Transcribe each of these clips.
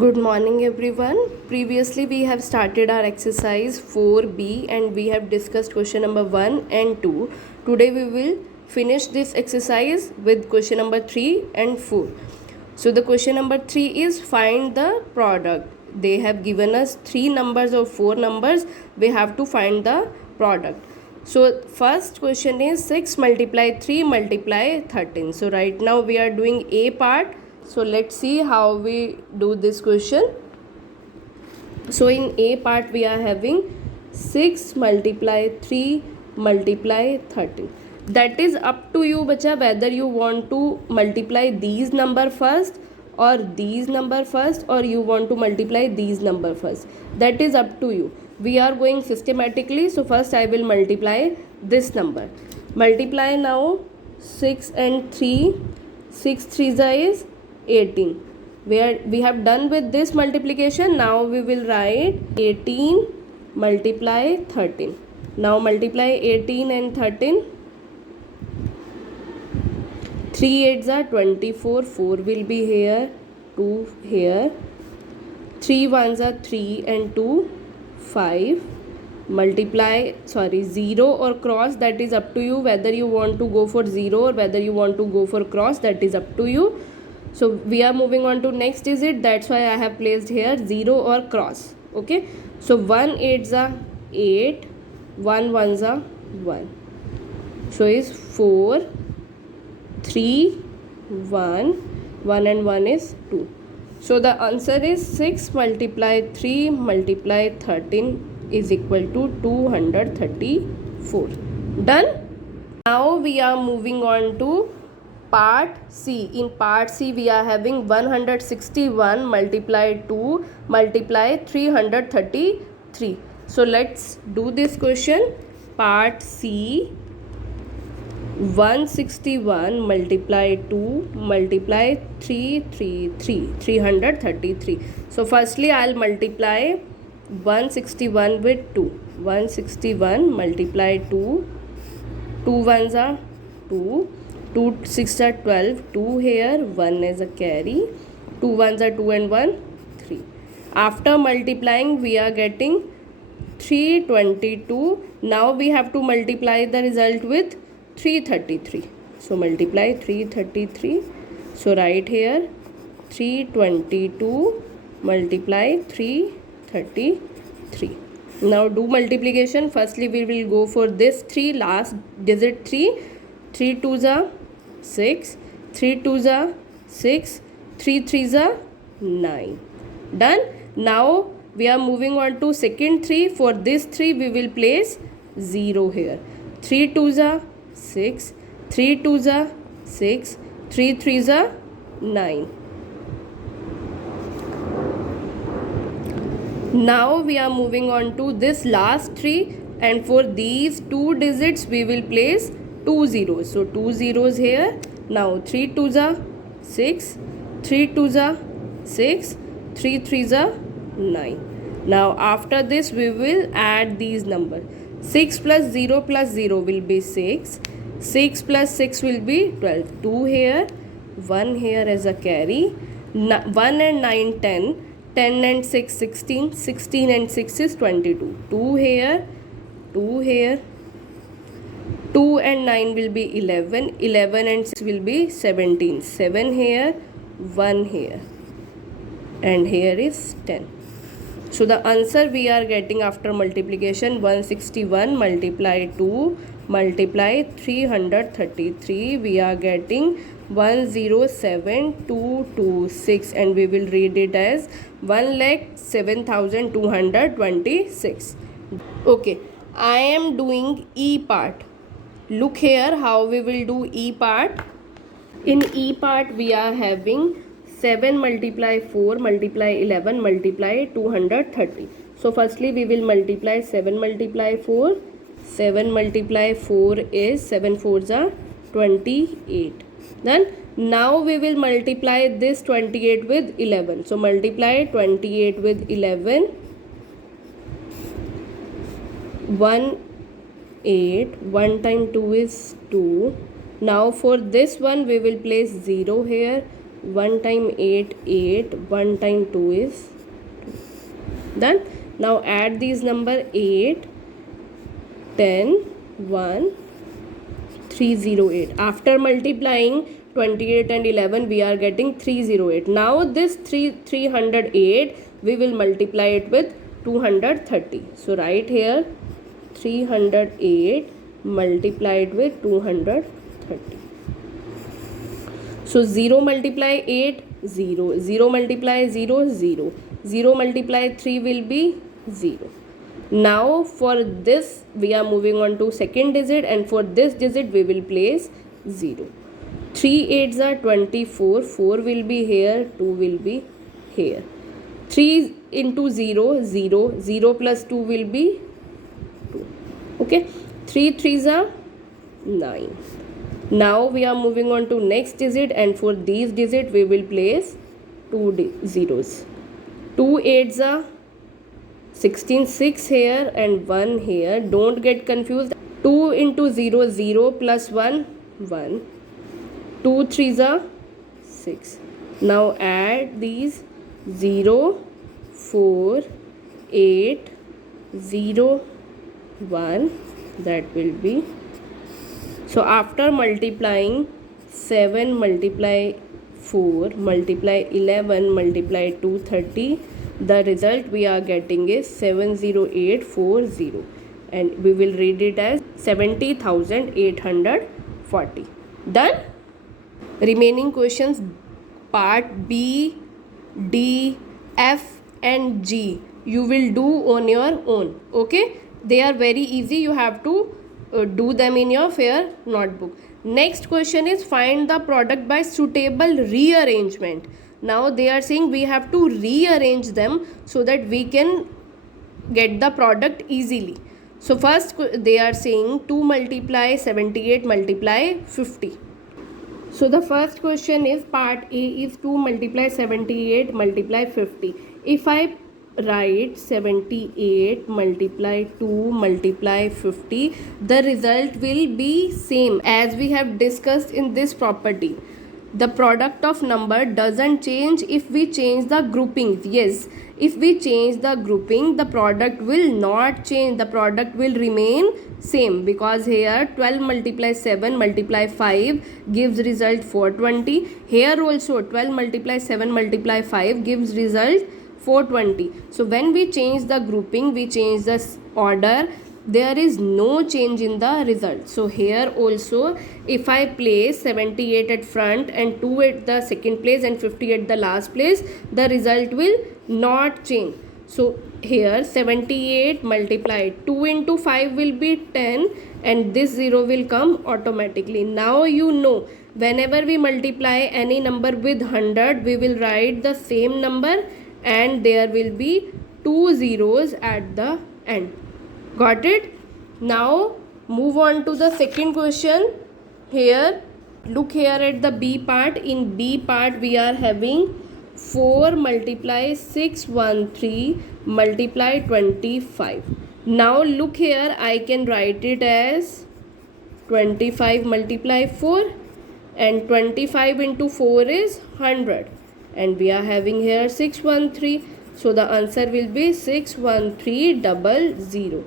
Good morning everyone. Previously we have started our exercise 4B and we have discussed question number 1 and 2. Today we will finish this exercise with question number 3 and 4. So the question number 3 is find the product. They have given us 3 numbers or 4 numbers. We have to find the product. So first question is 6 multiply 3 multiply 13. So right now we are doing A part. So let's see how we do this question. So in A part we are having 6 multiply 3 multiply 13. That is up to you bacha whether you want to multiply these number first or these number first or you want to multiply these number first. That is up to you. We are going systematically. So first I will multiply this number. Multiply now 6 and 3. 6 3s is 18. We have done with this multiplication. Now we will write 18 multiply 13. Now multiply 18 and 13. 3 8s are 24. 4 will be here, 2 here. 3 1s are 3 and 2 5. Multiply 0 or cross, that is up to you whether you want to go for 0 or whether you want to go for cross, that is up to you. So we are moving on to next digit, that's why I have placed here 0 or cross. Okay, so 1 8s are 8, 1 1s are 1, so is 4 3 1, 1 and 1 is 2. So the answer is 6 multiply 3 multiply 13 is equal to 234. Done. Now we are moving on to part C. In part C we are having 161 multiply 2 multiply 333. So let's do this question. Part C, 161 multiply 2 multiply 333. So firstly I'll multiply 161 with 2. 161 multiply 2. 2 1s are 2. 2 6 are 12. 2 here, 1 is a carry. 2 1s are 2 and 1 3. After multiplying we are getting 322. Now we have to multiply the result with 333. So multiply 333. So write here 322 multiply 333. Now do multiplication. Firstly we will go for this 3, last digit 3. 3 2s are 6, 3 2s are 6, 3 3s are 9. Done. Now we are moving on to second 3. For this 3 we will place 0 here. 3 2s are 6, 3 2s are 6, 3 3s are 9. Now we are moving on to this last 3, and for these 2 digits we will place 2 zeros. So 2 zeros here. Now 3 2s are 6, 3 2s are 6, 3 3s are 9. Now after this we will add these numbers. 6 plus 0 will be 6. 6 plus 6 will be 12. 2 here, 1 here as a carry. 1 and 9 10. 10 and 6 16. 16 and 6 is 22. 2 here, 2 here. 2 and 9 will be 11. 11 and 6 will be 17. 7 here, 1 here. And here is 10. So the answer we are getting after multiplication 161 multiply 2 multiply 333. We are getting 107226 and we will read it as 1,07,226. Okay, I am doing E part. Look here how we will do E part. In E part we are having 7 multiply 4 multiply 11 multiply 230. So firstly we will multiply 7 multiply 4. 7 multiply 4 is 7 4s are 28. Then now we will multiply this 28 with 11. So multiply 28 with 11. 1 8. 1 times 2 is 2. Now for this one we will place 0 here, 1 time 8, 8, 1 time 2 is 2. Done. Now add these number 8, 10, 1, 308. After multiplying 28 and 11, we are getting 308. Now this 308, we will multiply it with 230. So write here 308 multiplied with 230. So 0 multiply 8, 0. 0 multiply 0, 0. 0 multiply 3 will be 0. Now for this we are moving on to second digit, and for this digit we will place 0. 3 8s are 24, 4 will be here, 2 will be here. 3 into 0, 0. 0 plus 2 will be 2. Okay. 3 3s are 9. Now we are moving on to next digit, and for these digit we will place 2 zeros. 2 8s are 16, 6 here and 1 here. Don't get confused. 2 into 0, 0 plus 1, 1. 2 3s are 6. Now add these 0, 4, 8, 0, 1. That will be. So after multiplying 7 multiply 4 multiply 11 multiply 230, the result we are getting is 70840, and we will read it as 70,840. Done. Remaining questions part B, D, F and G you will do on your own. Okay, they are very easy. You have to do them in your fair notebook. Next question is find the product by suitable rearrangement. Now they are saying we have to rearrange them so that we can get the product easily. So first they are saying 2 multiply 78 multiply 50. So the first question is part A is 2 multiply 78 multiply 50. If I write 78 multiply 2 multiply 50, the result will be same as we have discussed in this property. The product of number doesn't change if we change the groupings. Yes, if we change the grouping, the product will not change. The product will remain same, because here 12 multiply 7 multiply 5 gives result 420. Here also 12 multiply 7 multiply 5 gives result 420. So when we change the grouping, we change the order, there is no change in the result. So here also if I place 78 at front and 2 at the second place and 50 at the last place, the result will not change. So here 78 multiplied 2 into 5 will be 10, and this 0 will come automatically. Now you know, whenever we multiply any number with 100, we will write the same number and there will be 2 zeros at the end. Got it? Now move on to the second question. Here look here at the B part. In B part we are having 4 multiply 613 multiply 25. Now look here, I can write it as 25 multiply 4, and 25 into 4 is 100, and we are having here 613. So the answer will be 61300,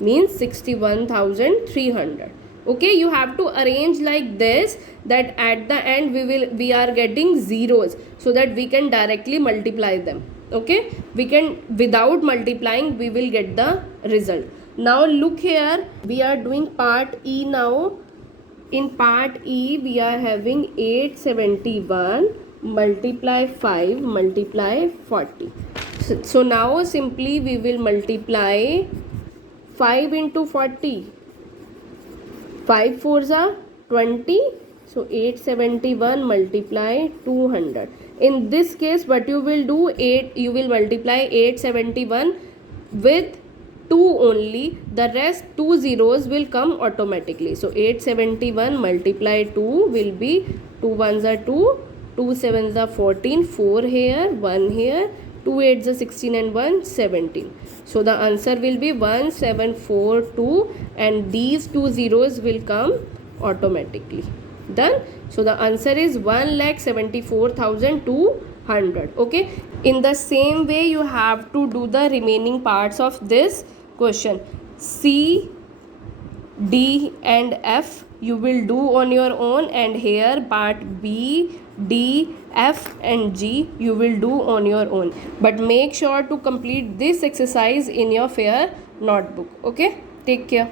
means 61,300. Okay, you have to arrange like this, that at the end we are getting zeros, so that we can directly multiply them. Okay, we can, without multiplying we will get the result. Now look here, we are doing part E now. In part E we are having 871 multiply 5 multiply 40. So now simply we will multiply 5 into 40. 5 4s are 20. So 871 multiply 200. In this case what you will do, you will multiply 871 with 2 only. The rest 2 zeros will come automatically. So 871 multiply 2 will be 2 1s are 2, 2 7s are 14, 4 here, 1 here, 2 8s are 16 and 1 17. So the answer will be 1742, and these 2 zeros will come automatically. Done. So the answer is 1,74,200. Okay. In the same way, you have to do the remaining parts of this question. C, D and F you will do on your own, and here part B, D, F and G you will do on your own. But make sure to complete this exercise in your fair notebook. Okay. Take care.